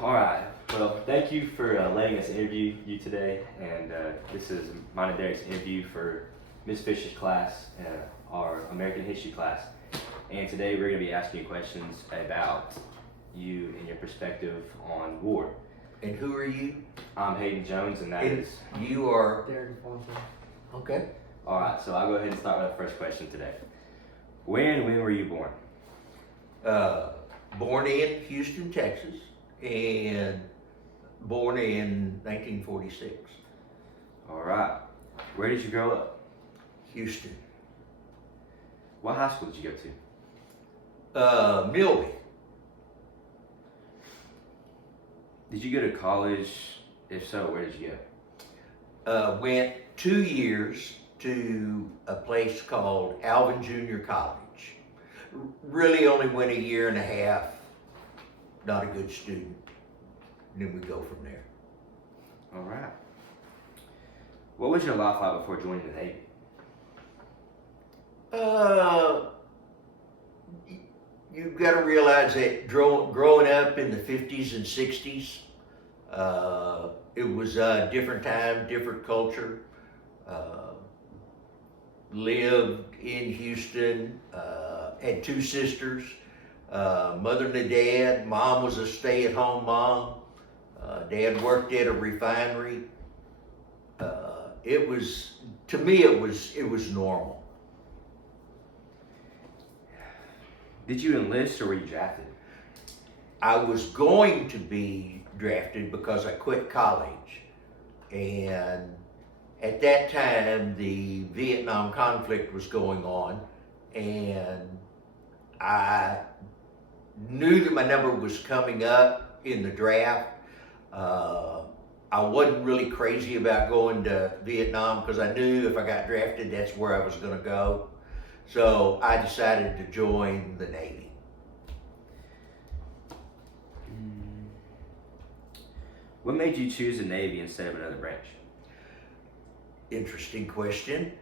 All right. Well, thank you for letting us interview you today. And this is mine and Derek's interview for Miss Fisher's class, our American History class. And today we're going to be asking you questions about you and your perspective on war. And who are you? I'm Hayden Jones, and that And is. You are. Derek Fonte. Okay. All right. So I'll go ahead and start with the first question today. Where and when were you born? Born in Houston, Texas, and born in 1946. All right. Where did you grow up? Houston. What high school did you go to? Milby. Did you go to college? If so, where did you go? Went 2 years to a place called Alvin Junior College. Really only went a year and a half. Not a good student. And then we go from there. All right. What was your life like before joining the Navy? You've got to realize that growing up in the 50s and 60s, it was a different time, different culture. Lived in Houston, had 2 sisters, mother and a dad. Mom was a stay-at-home mom. Dad worked at a refinery. To me, it was normal. Did you enlist or were you drafted? I was going to be drafted because I quit college, and at that time the Vietnam conflict was going on, and I knew that my number was coming up in the draft. I wasn't really crazy about going to Vietnam because I knew if I got drafted, that's where I was going to go. So I decided to join the Navy. What made you choose the Navy instead of another branch? Interesting question.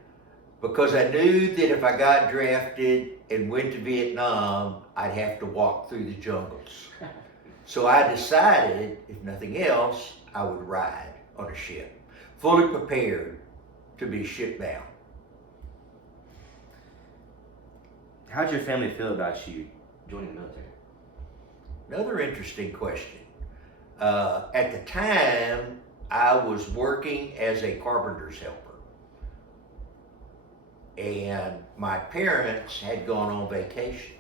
Because I knew that if I got drafted and went to Vietnam, I'd have to walk through the jungles. So I decided, if nothing else, I would ride on a ship, fully prepared to be shipbound. How'd your family feel about you joining the military? Another interesting question. At the time, I was working as a carpenter's helper. And my parents had gone on vacation.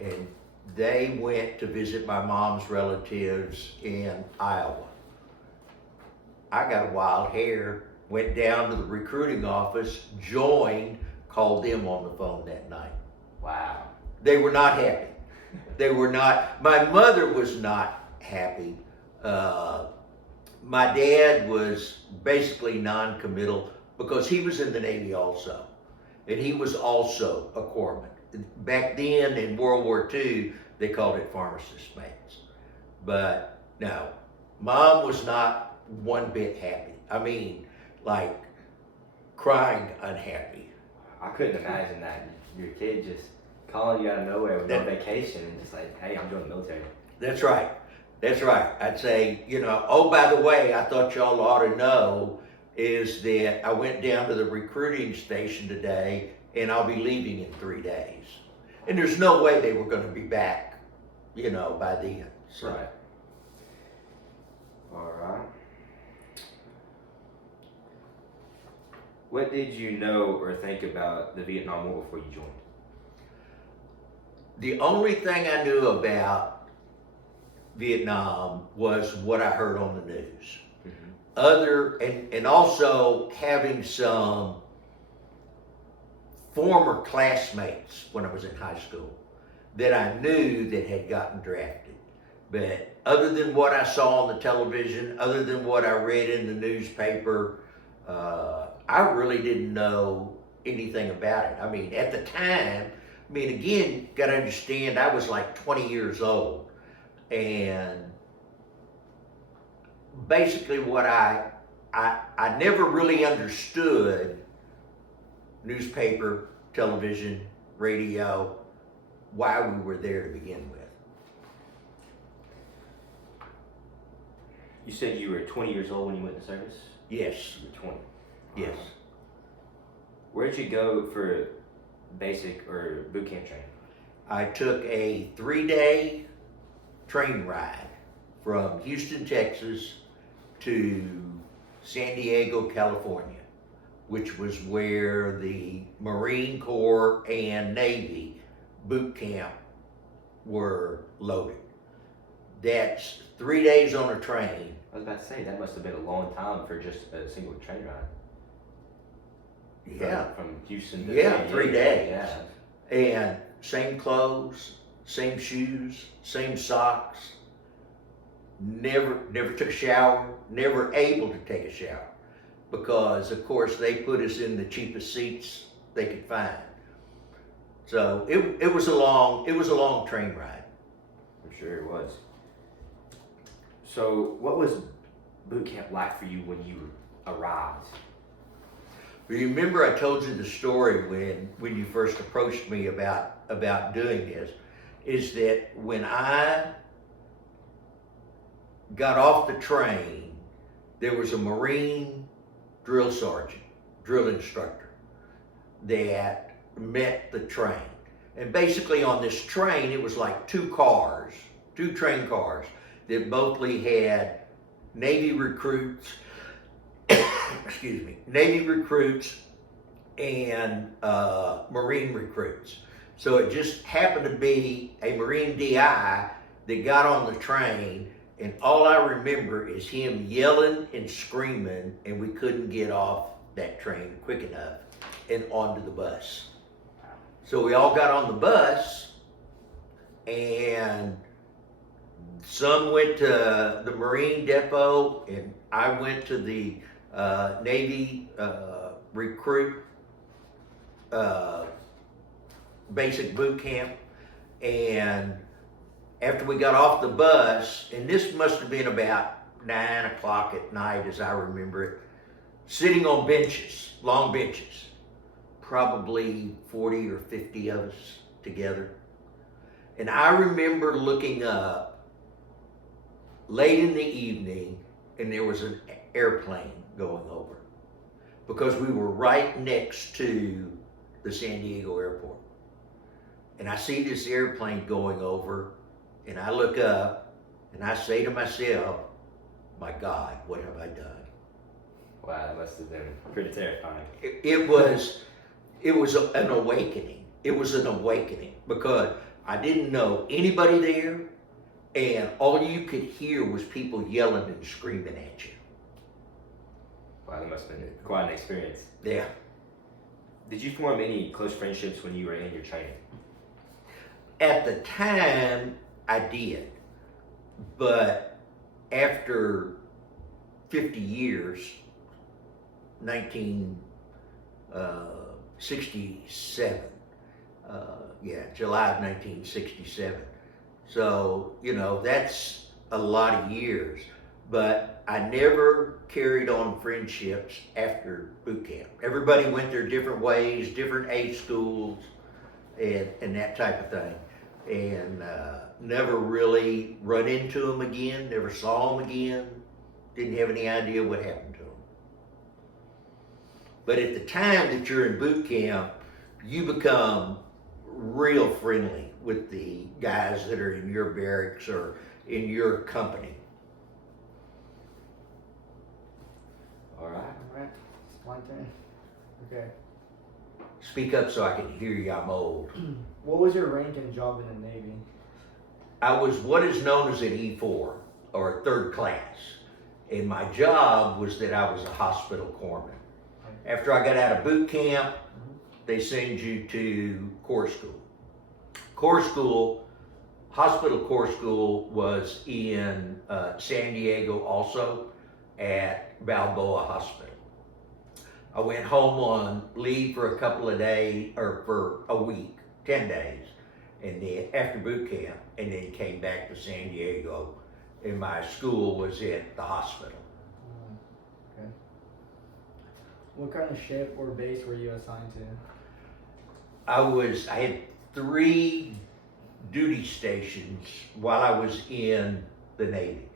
And they went to visit my mom's relatives in Iowa. I got wild hair, went down to the recruiting office, joined, called them on the phone that night. Wow. They were not happy. They were not. My mother was not happy. My dad was basically non-committal because he was in the Navy also. And he was also a corpsman. Back then in World War II, they called it pharmacist mates. But no, Mom was not one bit happy. I mean, like crying unhappy. I couldn't imagine that. Your kid just calling you out of nowhere with no vacation and just like, hey, I'm joining the military. That's right. That's right. I'd say, oh, by the way, I thought y'all ought to know is that I went down to the recruiting station today and I'll be leaving in 3 days. And there's no way they were going to be back, by then. So. Right. All right. What did you know or think about the Vietnam War before you joined? The only thing I knew about Vietnam was what I heard on the news. And also having some former classmates when I was in high school that I knew that had gotten drafted. But other than what I saw on the television, other than what I read in the newspaper, I really didn't know anything about it. I mean, at the time, again, got to understand, I was like 20 years old. And basically what I never really understood newspaper, television, radio, why we were there to begin with. You said you were 20 years old when you went to service? Yes, You were 20. yes. Where did you go for basic or boot camp training? I took a 3-day train ride from Houston, Texas to San Diego, California, which was where the Marine Corps and Navy boot camp were loaded. That's 3 days on a train. I was about to say, that must have been a long time for just a single train ride. Yeah, From Houston to Yeah, San Diego. 3 days. Yeah. and same clothes, same shoes, same socks. Never took a shower, never able to take a shower because of course they put us in the cheapest seats they could find. So it was a long train ride. I'm sure it was. So, what was boot camp like for you when you arrived? Remember I told you the story when you first approached me about doing this, is that when I got off the train, there was a Marine drill sergeant, drill instructor, that met the train. And basically on this train, it was like two train cars that mostly had Navy recruits, excuse me, Navy recruits and Marine recruits. So it just happened to be a Marine DI that got on the train, and all I remember is him yelling and screaming, and we couldn't get off that train quick enough and onto the bus. So we all got on the bus, and some went to the Marine depot, and I went to the Navy recruit basic boot camp. And after we got off the bus, and this must have been about 9 o'clock at night as I remember it, sitting on benches, long benches, probably 40 or 50 of us together. And I remember looking up late in the evening, and there was an airplane going over because we were right next to the San Diego airport. And I see this airplane going over, and I look up and I say to myself, my God, what have I done? Wow, that must have been pretty terrifying. It was an awakening. It was an awakening because I didn't know anybody there, and all you could hear was people yelling and screaming at you. Wow, that must have been quite an experience. Yeah. Did you form any close friendships when you were in your training? At the time, I did, but after 50 years, 1967, July of 1967. So, that's a lot of years, but I never carried on friendships after boot camp. Everybody went their different ways, different age schools, and that type of thing. And never really run into them again, never saw them again, didn't have any idea what happened to them. But at the time that you're in boot camp, you become real friendly with the guys that are in your barracks or in your company. All right. Alright, it's my turn. Okay. Speak up so I can hear you, I'm old. What was your rank and job in the Navy? I was what is known as an E4, or third class. And my job was that I was a hospital corpsman. After I got out of boot camp, they send you to Corps School. Corps School, hospital Corps School was in San Diego also at Balboa Hospital. I went home on leave for a couple of days, or for a week, 10 days, and then after boot camp, and then came back to San Diego, and my school was at the hospital. Okay. What kind of ship or base were you assigned to? I had 3 duty stations while I was in the Navy.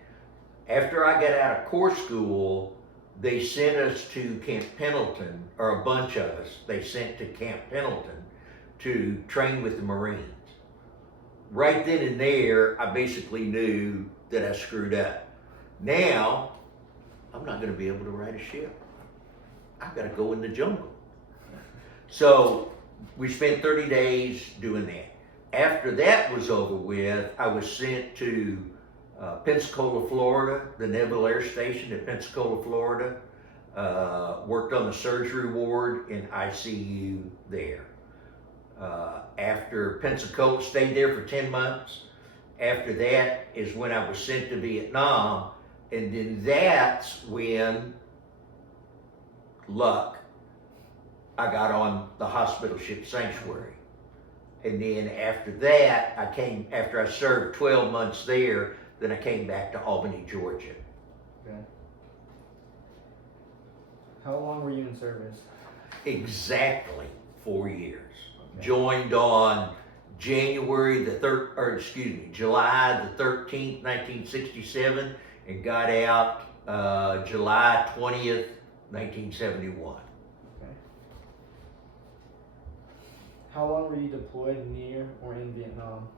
After I got out of Corps School, they sent us to Camp Pendleton, or a bunch of us, they sent to Camp Pendleton to train with the Marines. Right then and there, I basically knew that I screwed up. Now, I'm not gonna be able to ride a ship. I've gotta go in the jungle. So, we spent 30 days doing that. After that was over with, I was sent to Pensacola, Florida, the Naval Air Station at Pensacola, Florida. Worked on the surgery ward in ICU there. After Pensacola, stayed there for 10 months. After that is when I was sent to Vietnam, and then that's when, luck, I got on the hospital ship Sanctuary. And then after that, after I served 12 months there, then I came back to Albany, Georgia. Okay. How long were you in service? Exactly 4 years. Okay. Joined on July the 13th, 1967, and got out July 20th, 1971. Okay. How long were you deployed near or in Vietnam?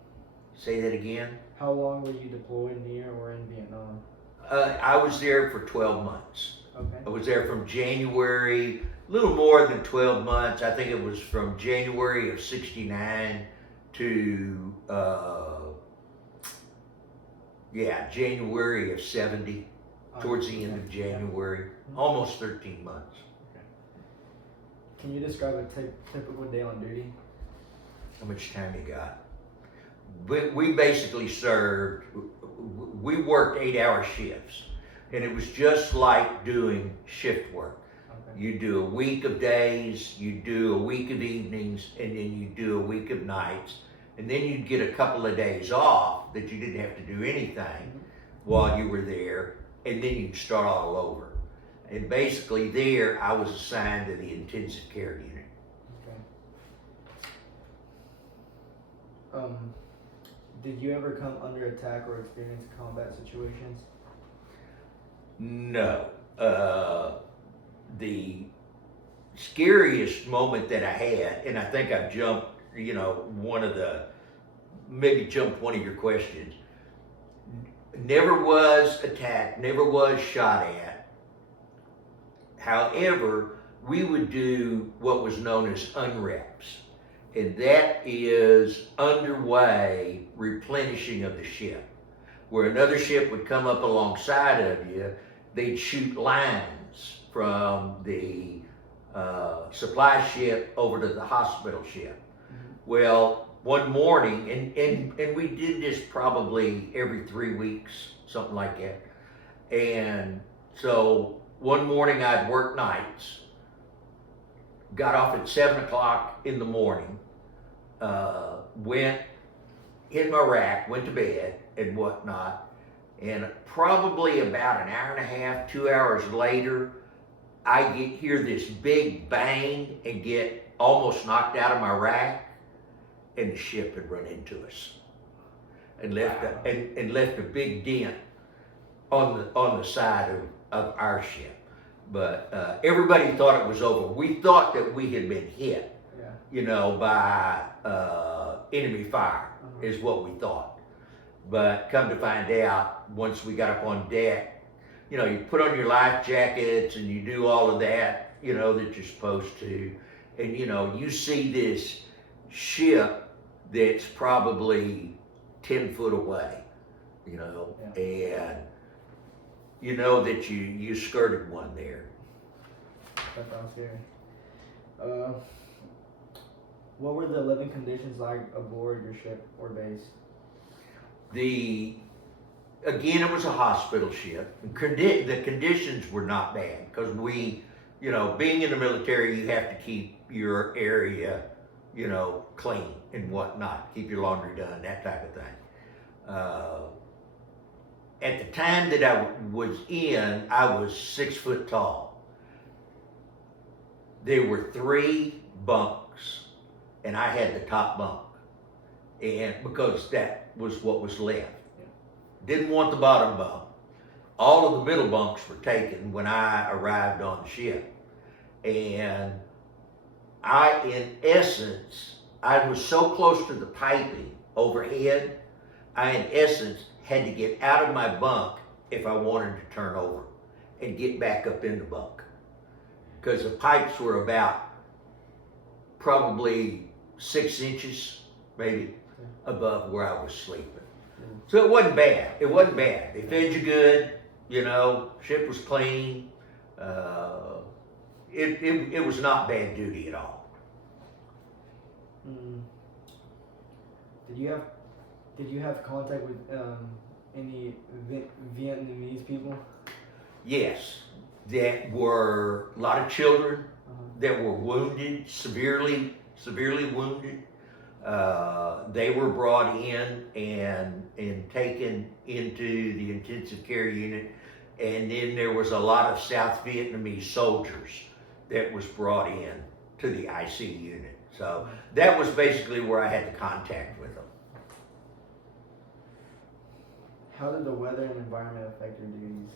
Say that again. How long were you deployed near or in Vietnam? I was there for 12 months. Okay. I was there from January, a little more than 12 months. I think it was from January of 69 to, January of 70, towards the end of January, almost 13 months. Can you describe a typical day on duty? How much time you got? We basically we worked 8-hour shifts, and it was just like doing shift work. Okay. You do a week of days, you do a week of evenings, and then you do a week of nights, and then you'd get a couple of days off that you didn't have to do anything while you were there, and then you'd start all over. And basically there, I was assigned to the intensive care unit. Okay. Did you ever come under attack or experience combat situations? No. The scariest moment that I had, and I think I've jumped, maybe jumped one of your questions. Never was attacked, never was shot at. However, we would do what was known as unreps, and that is underway replenishing of the ship. Where another ship would come up alongside of you, they'd shoot lines from the supply ship over to the hospital ship. Well, one morning, and we did this probably every 3 weeks, something like that. And so one morning I'd work nights, got off at 7 o'clock in the morning, went in my rack, went to bed and whatnot, and probably about an hour and a half, 2 hours later, I hear this big bang and get almost knocked out of my rack, and the ship had run into us and left a big dent on the side of our ship. But everybody thought it was over. We thought that we had been hit, by enemy fire, is what we thought. But come to find out, once we got up on deck, you put on your life jackets and you do all of that, that you're supposed to. And, you see this ship that's probably 10 foot away, and you know that you skirted one there. That sounds scary. What were the living conditions like aboard your ship or base? Again, it was a hospital ship. The conditions were not bad because we, being in the military, you have to keep your area, clean and whatnot, keep your laundry done, that type of thing. At the time that I was in, I was 6 foot tall. There were 3 bunks, and I had the top bunk, and because that was what was left. Didn't want the bottom bunk. all of the middle bunks were taken when I arrived on the ship. And in essence, I was so close to the piping overhead, I in essence had to get out of my bunk if I wanted to turn over and get back up in the bunk. Because the pipes were about probably 6 inches, maybe, above where I was sleeping. So it wasn't bad. It wasn't bad. They fed you good, you know, ship was clean. It was not bad duty at all. Did you have contact with any Vietnamese people? Yes, that were a lot of children that were wounded, severely wounded. They were brought in and taken into the intensive care unit, and then there was a lot of South Vietnamese soldiers that was brought in to the IC unit. So that was basically where I had the contact with them. How did the weather and environment affect your duties?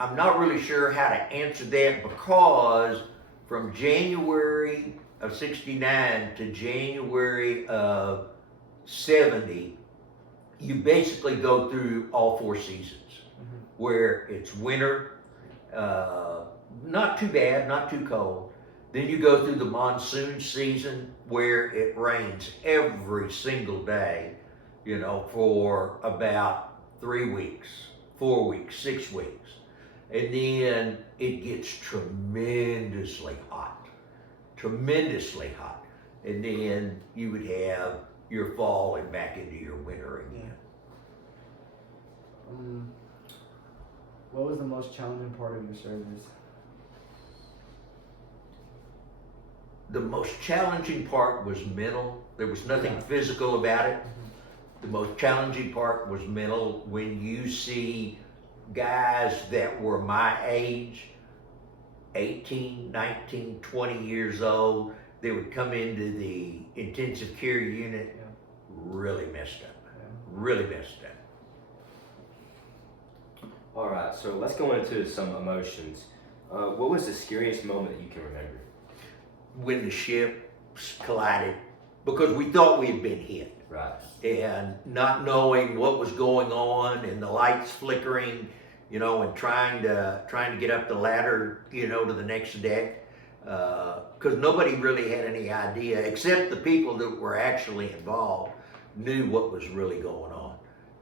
I'm not really sure how to answer that, because from January of 69 to January of 70, you basically go through all 4 seasons, where it's winter, not too bad, not too cold. Then you go through the monsoon season, where it rains every single day, you know, for about 3 weeks, 4 weeks, 6 weeks. And then it gets tremendously hot. And then you would have your fall and back into your winter again. What was the most challenging part of your service? The most challenging part was mental. There was nothing physical about it. The most challenging part was mental. When you see guys that were my age, 18, 19, 20 years old, they would come into the intensive care unit really messed up. Really messed up. All right, so let's go into some emotions. What was the scariest moment that you can remember? When the ship collided, because we thought we had been hit. Right. And not knowing what was going on, and the lights flickering, you know, and trying to get up the ladder, you know, to the next deck, because nobody really had any idea, except the people that were actually involved knew what was really going on.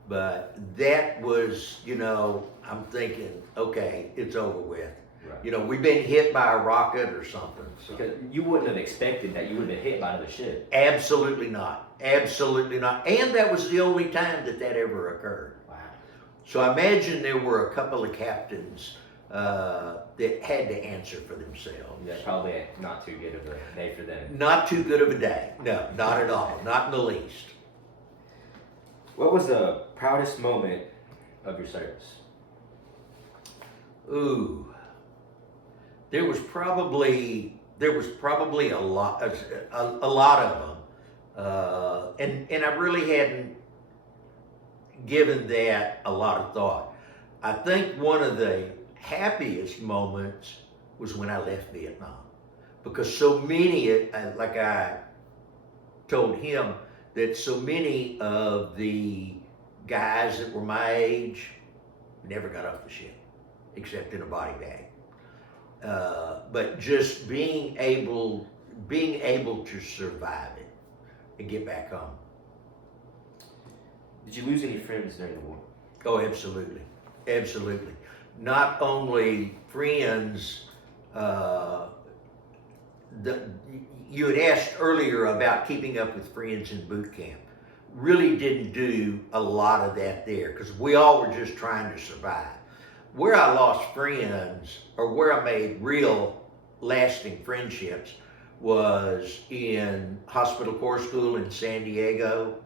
But that was, you know, I'm thinking, okay, it's over with. Right. You know, we've been hit by a rocket or something. So. Because you wouldn't have expected that you would have been hit by another ship. Absolutely not. Absolutely not. And that was the only time that ever occurred. Wow. So I imagine there were a couple of captains that had to answer for themselves. Yeah, probably not too good of a day for them. Not too good of a day. No, not at all. Not in the least. What was the proudest moment of your service? Ooh. There was probably a lot of them, and I really hadn't given that a lot of thought. I think one of the happiest moments was when I left Vietnam, because so many, like I told him, that so many of the guys that were my age never got off the ship, except in a body bag. But just being able to survive it and get back home. Did you lose any friends during the war? Oh, absolutely. Not only friends, you had asked earlier about keeping up with friends in boot camp. Really didn't do a lot of that there, because we all were just trying to survive. Where I lost friends, or where I made real lasting friendships, was in Hospital Corps School in San Diego.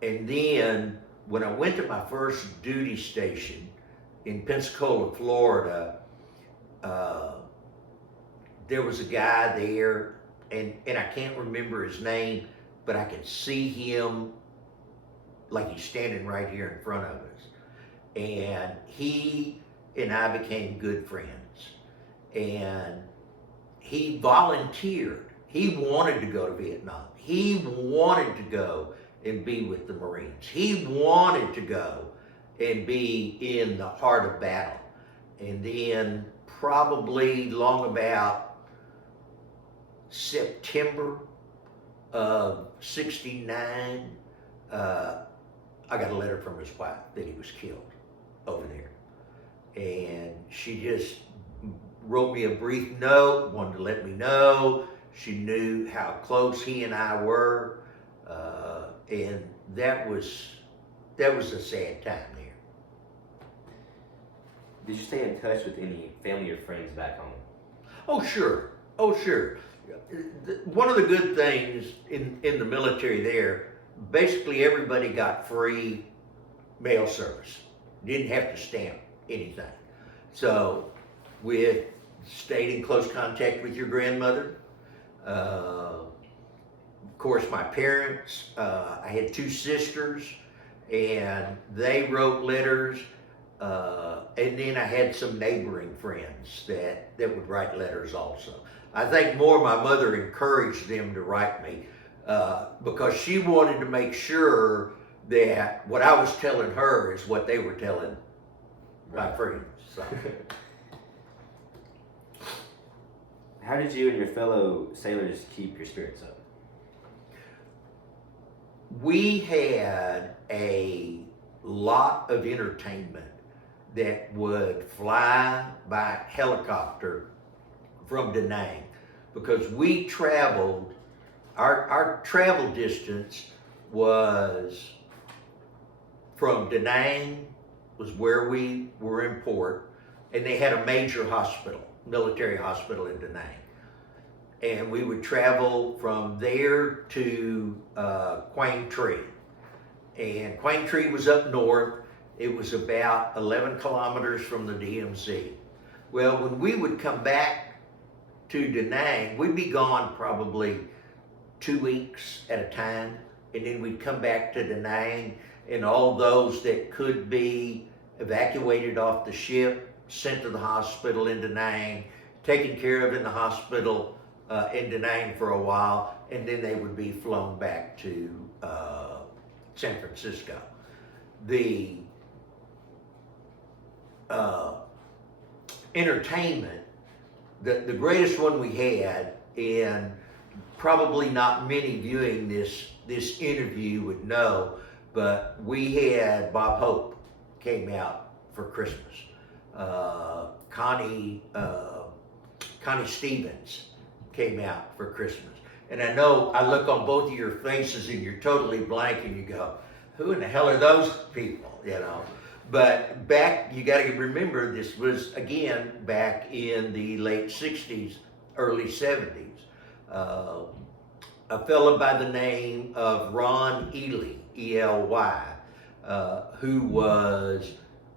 And then when I went to my first duty station in Pensacola, Florida, there was a guy there, and I can't remember his name, but I could see him like he's standing right here in front of us. And he and I became good friends. And he volunteered. He wanted to go to Vietnam. He wanted to go and be with the Marines. He wanted to go and be in the heart of battle. And then probably long about September of '69, I got a letter from his wife that he was killed over there. And she just wrote me a brief note, wanted to let me know. She knew how close he and I were. And that was a sad time there. Did you stay in touch with any family or friends back home? Oh, sure. Oh, sure. One of the good things in the military there, basically everybody got free mail service. Didn't have to stamp anything. So we had stayed in close contact with your grandmother. Of course, my parents, I had 2 sisters, and they wrote letters. And then I had some neighboring friends that would write letters also. I think more my mother encouraged them to write me because she wanted to make sure that what I was telling her is what they were telling my friends. So. How did you and your fellow sailors keep your spirits up? We had a lot of entertainment that would fly by helicopter from Da Nang, because we traveled, our travel distance was from Da Nang, was where we were in port, and they had a major hospital, military hospital in Da Nang. And we would travel from there to Quang Tri. And Quang Tri was up north. It was about 11 kilometers from the DMZ. Well, when we would come back to Da Nang, we'd be gone probably 2 weeks at a time. And then we'd come back to Da Nang, and all those that could be evacuated off the ship, sent to the hospital in Da Nang, taken care of in the hospital in Da Nang for a while, and then they would be flown back to San Francisco. The entertainment, the greatest one we had, and probably not many viewing this interview would know, but we had Bob Hope came out for Christmas. Connie Stevens came out for Christmas. And I know I look on both of your faces and you're totally blank and you go, who in the hell are those people, you know? But back, you gotta remember, this was, again, back in the late 60s, early 70s. A fellow by the name of Ron Ely, E-L-Y, who was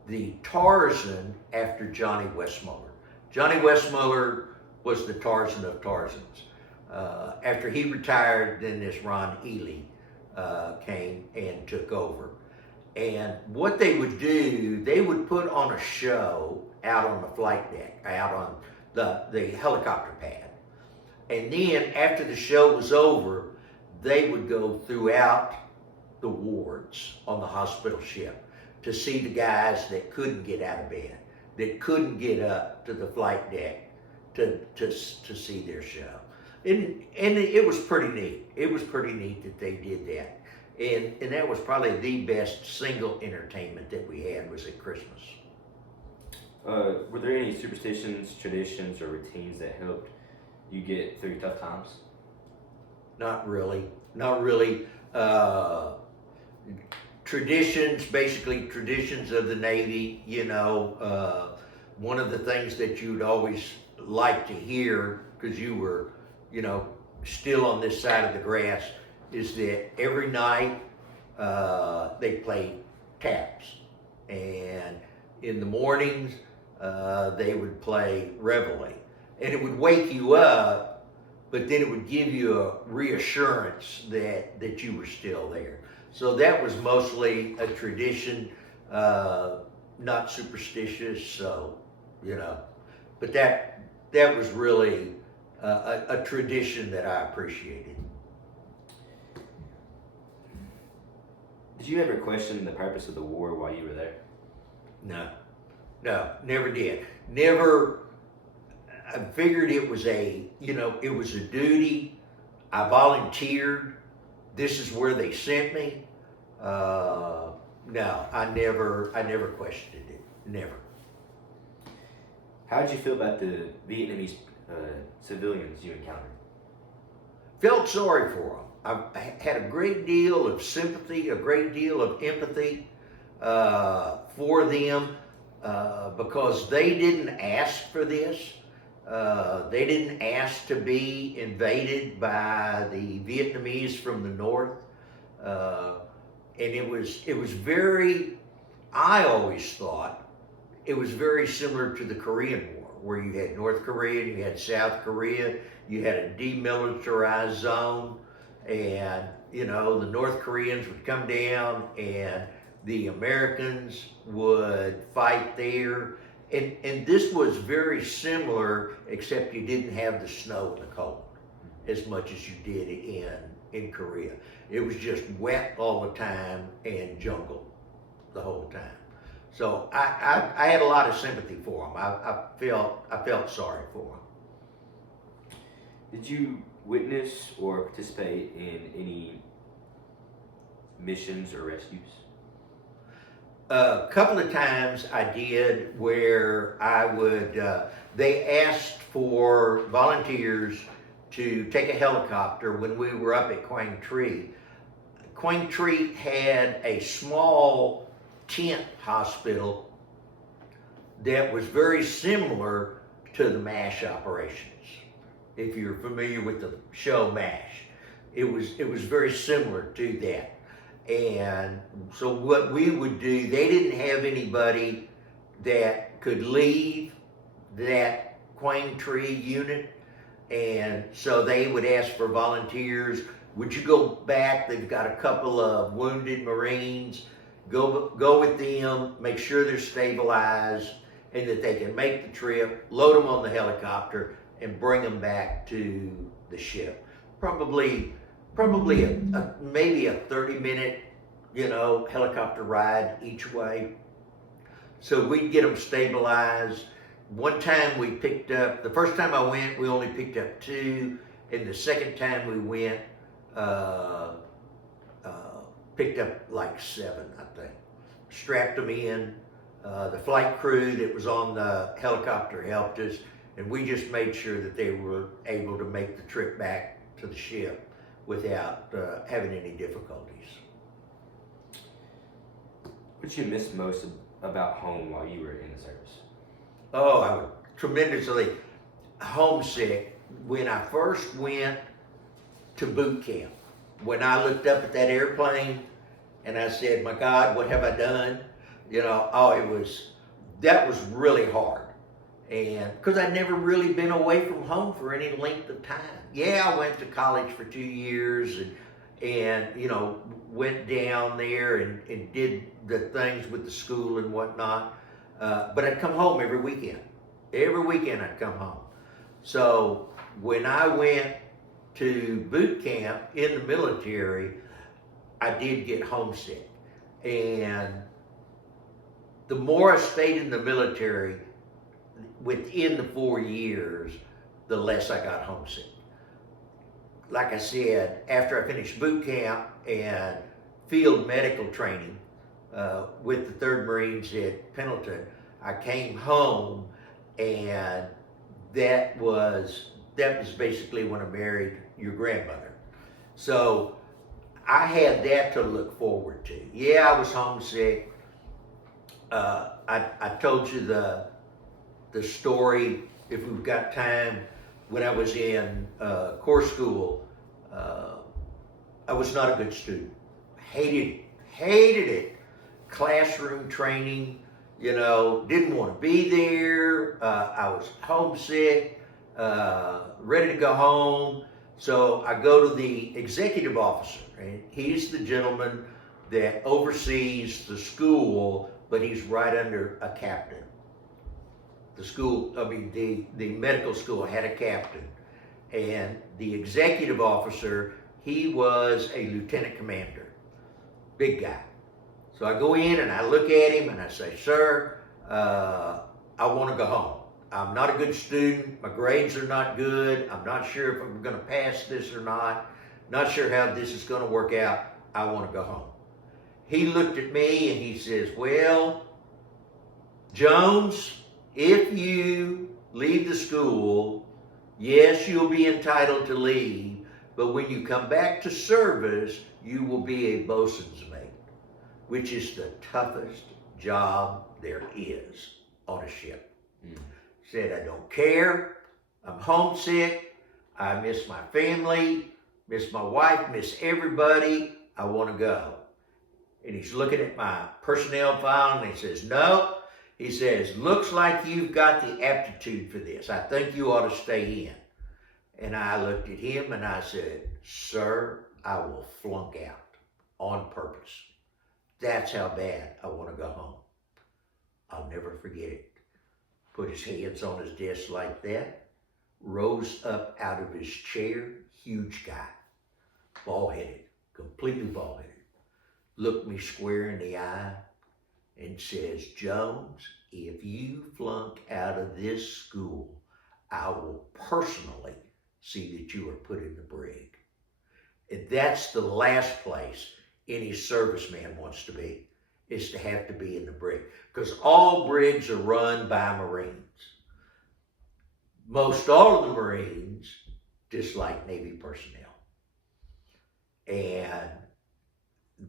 the Tarzan after Johnny Westmuller. Johnny Westmuller was the Tarzan of Tarzans. After he retired, then this Ron Ely came and took over. And what they would do, they would put on a show out on the flight deck, out on the helicopter pad. And then after the show was over, they would go throughout the wards on the hospital ship to see the guys that couldn't get out of bed, that couldn't get up to the flight deck to see their show. And it was pretty neat. It was pretty neat that they did that. And that was probably the best single entertainment that we had, was at Christmas. Were there any superstitions, traditions, or routines that helped you get through tough times? Not really. Not really. Traditions, basically traditions of the Navy, you know. One of the things that you'd always like to hear, because you were, you know, still on this side of the grass, is that every night they play taps. And in the mornings, they would play Reveille. And it would wake you up, but then it would give you a reassurance that you were still there. So that was mostly a tradition, not superstitious. So, you know, but that was really a tradition that I appreciated. Did you ever question the purpose of the war while you were there? No, never did. Never. I figured it was it was a duty. I volunteered. This is where they sent me. No, I never questioned it. Never. How did you feel about the Vietnamese civilians you encountered? Felt sorry for them. I had a great deal of sympathy, a great deal of empathy for them because they didn't ask for this. They didn't ask to be invaded by the Vietnamese from the north. And it was very, I always thought, it was very similar to the Korean War, where you had North Korea, you had South Korea, you had a demilitarized zone, and, you know, the North Koreans would come down and the Americans would fight there. And this was very similar, except you didn't have the snow and the cold as much as you did in Korea. It was just wet all the time and jungle the whole time. So I had a lot of sympathy for them. I felt sorry for them. Did you witness or participate in any missions or rescues? A couple of times I did where I would, they asked for volunteers to take a helicopter when we were up at Quang Tri. Quang Tri had a small tent hospital that was very similar to the MASH operations. If you're familiar with the show MASH, it was very similar to that. And so what we would do, they didn't have anybody that could leave that Quang Tri unit, and so they would ask for volunteers. Would you go back? They've got a couple of wounded Marines. Go with them, make sure they're stabilized and that they can make the trip, load them on the helicopter, and bring them back to the ship. Probably maybe a 30-minute, helicopter ride each way. So we'd get them stabilized. One time we picked up, the first time I went, we only picked up 2, and the second time we went, picked up like 7, I think. Strapped them in. The flight crew that was on the helicopter helped us, and we just made sure that they were able to make the trip back to the ship without having any difficulties. What did you miss most about home while you were in the service? Oh, I was tremendously homesick when I first went to boot camp. When I looked up at that airplane and I said, my God, what have I done? That was really hard. And because I'd never really been away from home for any length of time. Yeah, I went to college for 2 years and went down there and did the things with the school and whatnot. But I'd come home every weekend. Every weekend I'd come home. So when I went to boot camp in the military, I did get homesick. And the more I stayed in the military, within the 4 years, the less I got homesick. Like I said, after I finished boot camp and field medical training with the 3rd Marines at Pendleton, I came home, and that was basically when I married your grandmother. So I had that to look forward to. Yeah, I was homesick. I told you the story, if we've got time, when I was in Corps School. I was not a good student. Hated it. Classroom training, didn't want to be there. I was homesick, ready to go home. So I go to the executive officer, and he's the gentleman that oversees the school, but he's right under a captain. The medical school had a captain, and the executive officer, he was a lieutenant commander, big guy. So I go in and I look at him and I say, sir, I want to go home. I'm not a good student. My grades are not good. I'm not sure if I'm going to pass this or not. Not sure how this is going to work out. I want to go home. He looked at me and he says, well, Jones, if you leave the school, yes, you'll be entitled to leave, but when you come back to service, you will be a bosun's mate, which is the toughest job there is on a ship. Said, I don't care. I'm homesick. I miss my family, miss my wife, miss everybody. I want to go. And he's looking at my personnel file and he says, no. He says, looks like you've got the aptitude for this. I think you ought to stay in. And I looked at him and I said, sir, I will flunk out on purpose. That's how bad I want to go home. I'll never forget it. Put his hands on his desk like that, rose up out of his chair, huge guy, bald-headed, completely bald-headed, looked me square in the eye and says, Jones, if you flunk out of this school, I will personally see that you are put in the brig. And that's the last place any serviceman wants to be, is to have to be in the brig. Because all brigs are run by Marines. Most all of the Marines dislike Navy personnel. And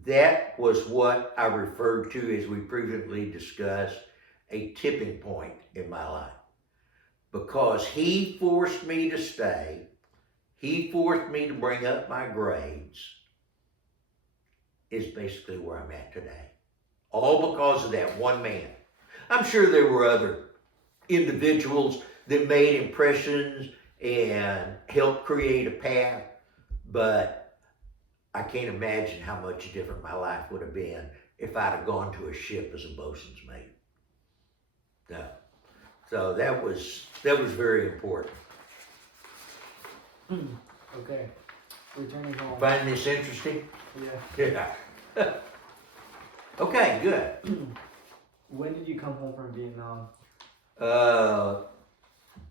that was what I referred to, as we previously discussed, a tipping point in my life. Because he forced me to stay, he forced me to bring up my grades, is basically where I'm at today. All because of that one man. I'm sure there were other individuals that made impressions and helped create a path, but I can't imagine how much different my life would have been if I'd have gone to a ship as a bosun's mate. No. So that was very important. Okay. Returning home. Find this interesting? Yeah. Yeah. Okay, good. When did you come home from Vietnam?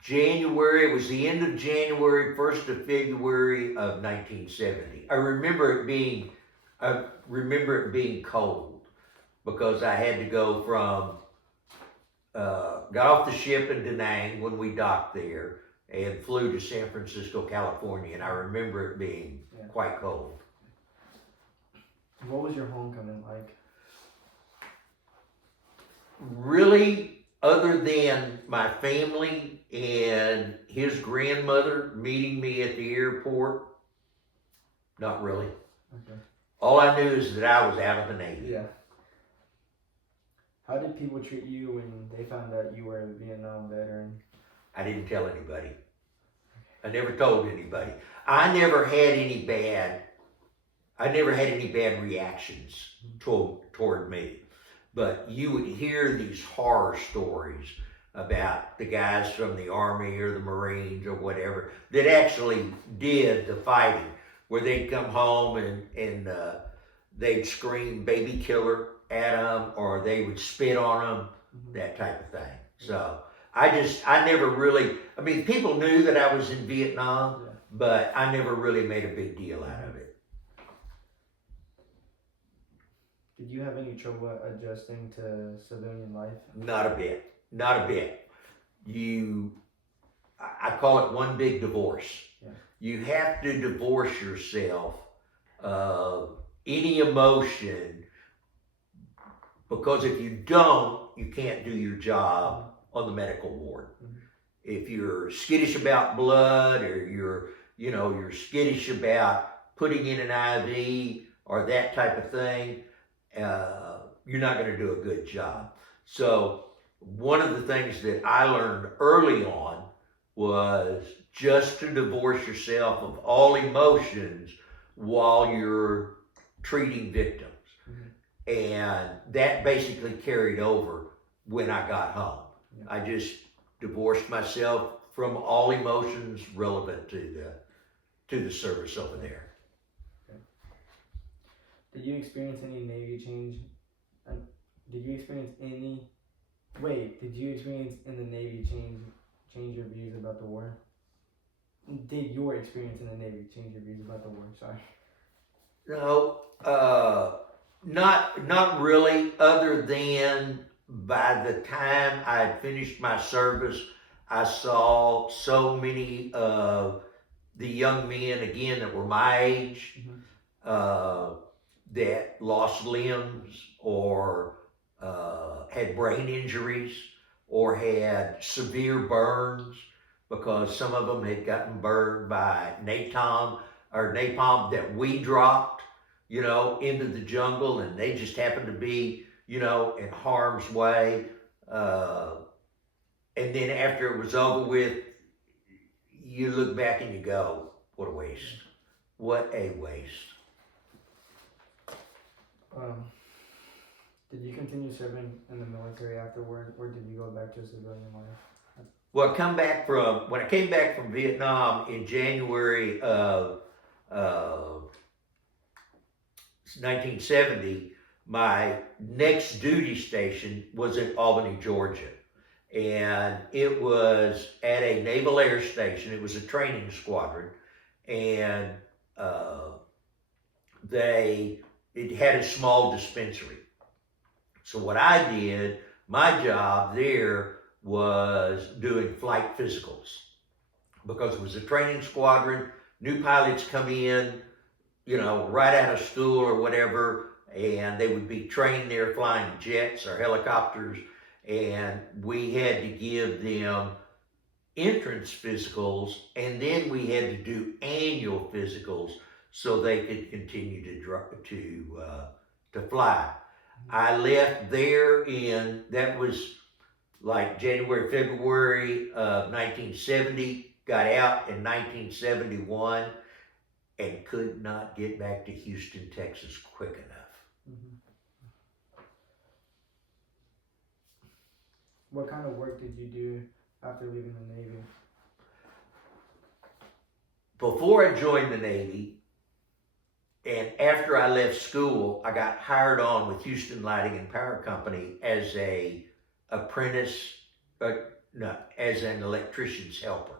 January, it was the end of January, 1st of February of 1970. I remember it being cold because I had to go from, got off the ship in Da Nang when we docked there and flew to San Francisco, California, and I remember it being quite cold. What was your homecoming like? Really, other than my family and his grandmother meeting me at the airport, not really. Okay. All I knew is that I was out of the Navy. Yeah. How did people treat you when they found out you were a Vietnam veteran? I didn't tell anybody. I never told anybody. I never had any bad reactions toward me. But you would hear these horror stories about the guys from the Army or the Marines or whatever that actually did the fighting, where they'd come home and they'd scream baby killer at them, or they would spit on them, that type of thing. So I never really, people knew that I was in Vietnam, but I never really made a big deal out of it. Did you have any trouble adjusting to civilian life? Not a bit. I call it one big divorce. Yeah. You have to divorce yourself of any emotion, because if you don't, you can't do your job on the medical ward. Mm-hmm. If you're skittish about blood, or you're skittish about putting in an IV or that type of thing, you're not going to do a good job. So one of the things that I learned early on was just to divorce yourself of all emotions while you're treating victims. And that basically carried over when I got home. Yeah. I just divorced myself from all emotions relevant to the service over there. Did you experience any Navy change? Did you experience any? Wait, did you experience in the Navy change your views about the war? Did your experience in the Navy change your views about the war? Sorry. No, not really, other than by the time I had finished my service, I saw so many of the young men, again, that were my age, that lost limbs or had brain injuries or had severe burns because some of them had gotten burned by napalm that we dropped, into the jungle, and they just happened to be, in harm's way. And then after it was over with, you look back and you go, what a waste. What a waste. Did you continue serving in the military afterward, or did you go back to civilian life? Well, when I came back from Vietnam in January of 1970, my next duty station was in Albany, Georgia. And it was at a naval air station. It was a training squadron. And it had a small dispensary. So what I did, my job there was doing flight physicals, because it was a training squadron. New pilots come in, right out of school or whatever, and they would be trained there flying jets or helicopters, and we had to give them entrance physicals, and then we had to do annual physicals so they could continue to fly. I left there that was like January, February of 1970, got out in 1971, and could not get back to Houston, Texas quick enough. What kind of work did you do after leaving the Navy? Before I joined the Navy, and after I left school, I got hired on with Houston Lighting and Power Company as an electrician's helper.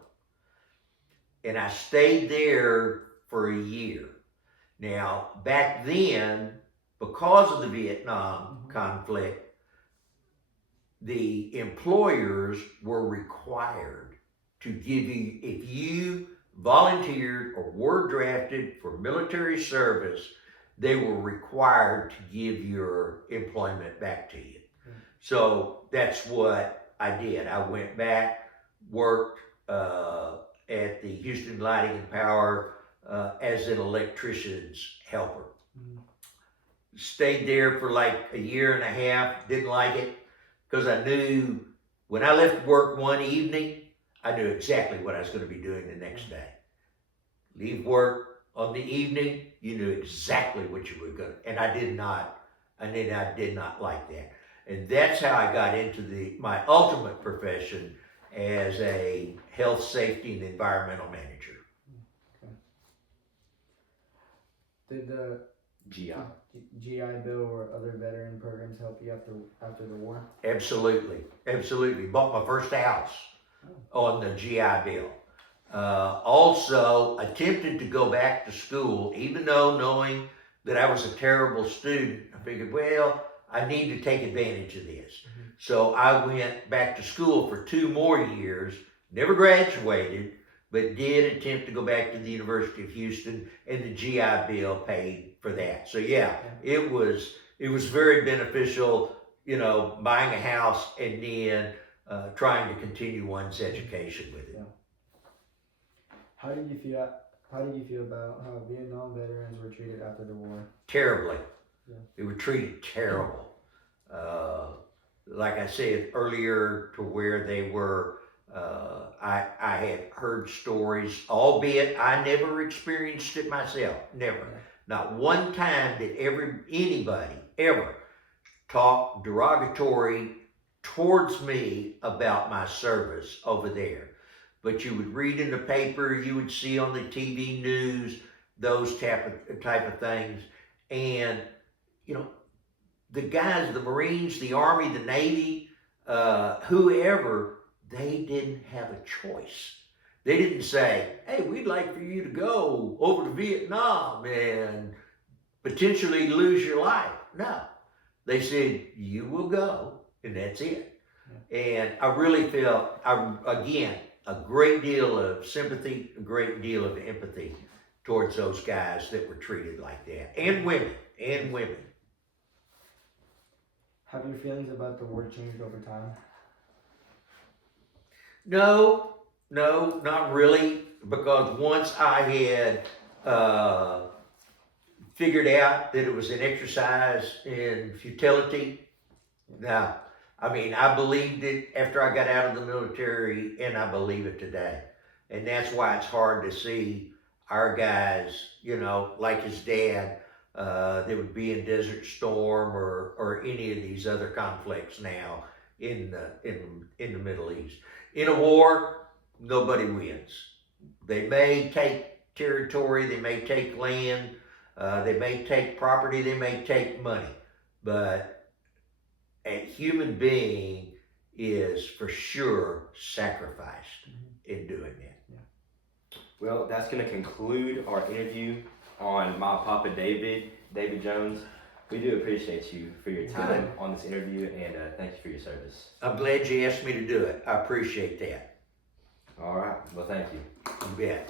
And I stayed there for a year. Now, back then, because of the Vietnam conflict, the employers were required to give you, if you volunteered or were drafted for military service, they were required to give your employment back to you. So that's what I did. I went back, worked at the Houston Lighting and Power as an electrician's helper. Stayed there for like a year and a half, didn't like it, because I knew when I left work one evening, I knew exactly what I was going to be doing the next day. Leave work on the evening, you knew exactly what you were going to, and I did not like that. And that's how I got into my ultimate profession as a health, safety, and environmental manager. Okay. Did the GI. GI Bill or other veteran programs help you after the war? Absolutely. Bought my first house on the GI Bill. Also attempted to go back to school, even though knowing that I was a terrible student, I figured, well, I need to take advantage of this. So I went back to school for 2 more years, never graduated, but did attempt to go back to the University of Houston, and the GI Bill paid for that. So yeah, it was very beneficial, buying a house and then trying to continue one's education with it. Yeah. How did you feel about how Vietnam veterans were treated after the war? Terribly. Yeah. They were treated terrible. Like I said earlier, to where they were I had heard stories, albeit I never experienced it myself. Never. Not one time did anybody ever talk derogatory towards me about my service over there. But you would read in the paper, you would see on the TV news, those type of things. And, you know, the guys, the Marines, the Army, the Navy, whoever, they didn't have a choice. They didn't say, hey, we'd like for you to go over to Vietnam and potentially lose your life. No. They said, you will go, and that's it. And I really felt, again, a great deal of sympathy, a great deal of empathy towards those guys that were treated like that. And women. Have your feelings about the war changed over time? No, not really, because once I had figured out that it was an exercise in futility, now, I mean, I believed it after I got out of the military, and I believe it today. And that's why it's hard to see our guys, you know, like his dad, that would be in Desert Storm or any of these other conflicts now in the Middle East. In a war, nobody wins. They may take territory, they may take land, they may take property, they may take money, but a human being is for sure sacrificed in doing that. Well, that's going to conclude our interview on my Papa David Jones. We do appreciate you for your time on this interview, and thank you for your service. I'm glad you asked me to do it. I appreciate that. All right. Well, thank you. You bet.